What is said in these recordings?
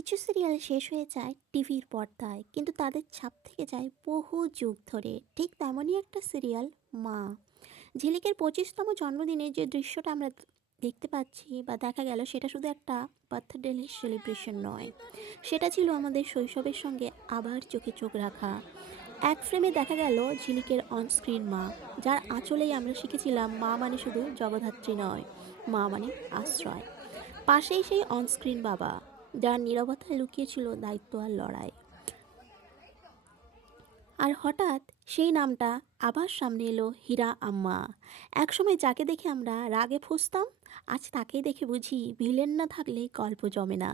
কিছু সিরিয়াল শেষ হয়ে যায় টিভির পর্দায়, কিন্তু তাদের ছাপ থেকে যায় বহু যুগ ধরে। ঠিক তেমনই একটা সিরিয়াল, মা। ঝিলিকের 25তম জন্মদিনে যে দৃশ্যটা আমরা দেখতে পাচ্ছি বা দেখা গেল, সেটা শুধু একটা বার্থডে সেলিব্রেশন নয়, সেটা ছিল আমাদের শৈশবের সঙ্গে আবার চোখে চোখ রাখা। এক ফ্রেমে দেখা গেল ঝিলিকের অনস্ক্রিন মা, যার আঁচলেই আমরা শিখেছিলাম মা মানে শুধু জগদ্ধাত্রী নয়, মা মানে আশ্রয়। পাশেই সেই অনস্ক্রিন বাবা, যার নীরবতায় লুকিয়েছিল দায়িত্ব আর লড়াই। আর হঠাৎ সেই নামটা আবার সামনে এলো, হীরা আম্মা। একসময় যাকে দেখে আমরা রাগে ফুঁসতাম, আজ তাকেই দেখে বুঝি ভিলেন না থাকলে গল্প জমে না।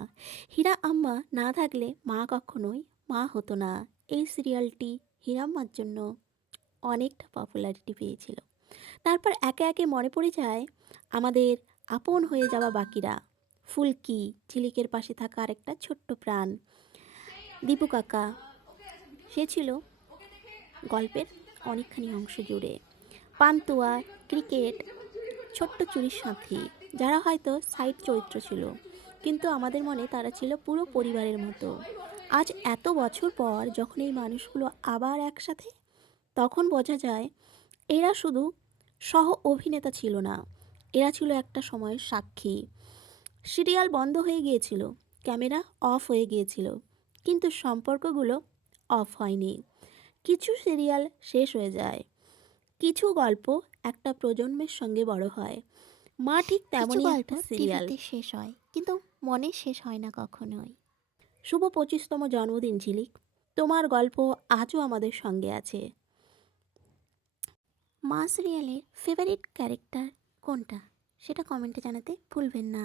হীরা আম্মা না থাকলে মা কখনোই মা হতো না। এই সিরিয়ালটি হীরাম্মার জন্য অনেকটা পপুলারিটি পেয়েছিল। তারপর একে একে মনে পড়ে যায় আমাদের আপন হয়ে যাওয়া বাকিরা। ফুলকি, ঝিলিকের পাশে থাকা আরেকটা ছোট্ট প্রাণ। দীপু কাকা, সে ছিল গল্পের অনেকখানি অংশ জুড়ে। পান্তুয়া, ক্রিকেট, ছোট্ট চুরির সাথী, যারা হয়তো সাইড চরিত্র ছিল, কিন্তু আমাদের মনে তারা ছিল পুরো পরিবারের মতো। আজ এত বছর পর যখন এই মানুষগুলো আবার একসাথে, তখন বোঝা যায় এরা শুধু সহ অভিনেতা ছিল না, এরা ছিল একটা সময়ের সাক্ষী। সিরিয়াল বন্ধ হয়ে গিয়েছিল, ক্যামেরা অফ হয়ে গিয়েছিল, কিন্তু সম্পর্কগুলো অফ হয়নি। কিছু সিরিয়াল শেষ হয়ে যায়, কিছু গল্প একটা প্রজন্মের সঙ্গে বড় হয়। মা ঠিক কিছু তেমনই গল্প একটা সিরিয়াল। টিভিতে শেষ হয়, কিন্তু মনে শেষ হয় না কখনোই। শুভ 25তম জন্মদিন ঝিলিক, তোমার গল্প আজও আমাদের সঙ্গে আছে। মা সিরিয়ালের ফেভারিট ক্যারেক্টার কোনটা, সেটা কমেন্টে জানাতে ভুলবেন না।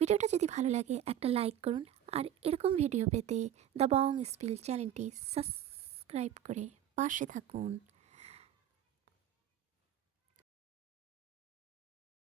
ভিডিওটা যদি ভালো লাগে একটা লাইক করুন, আর এরকম ভিডিও পেতে দ্য বং স্পিল চ্যানেলটি সাবস্ক্রাইব করে পাশে থাকুন।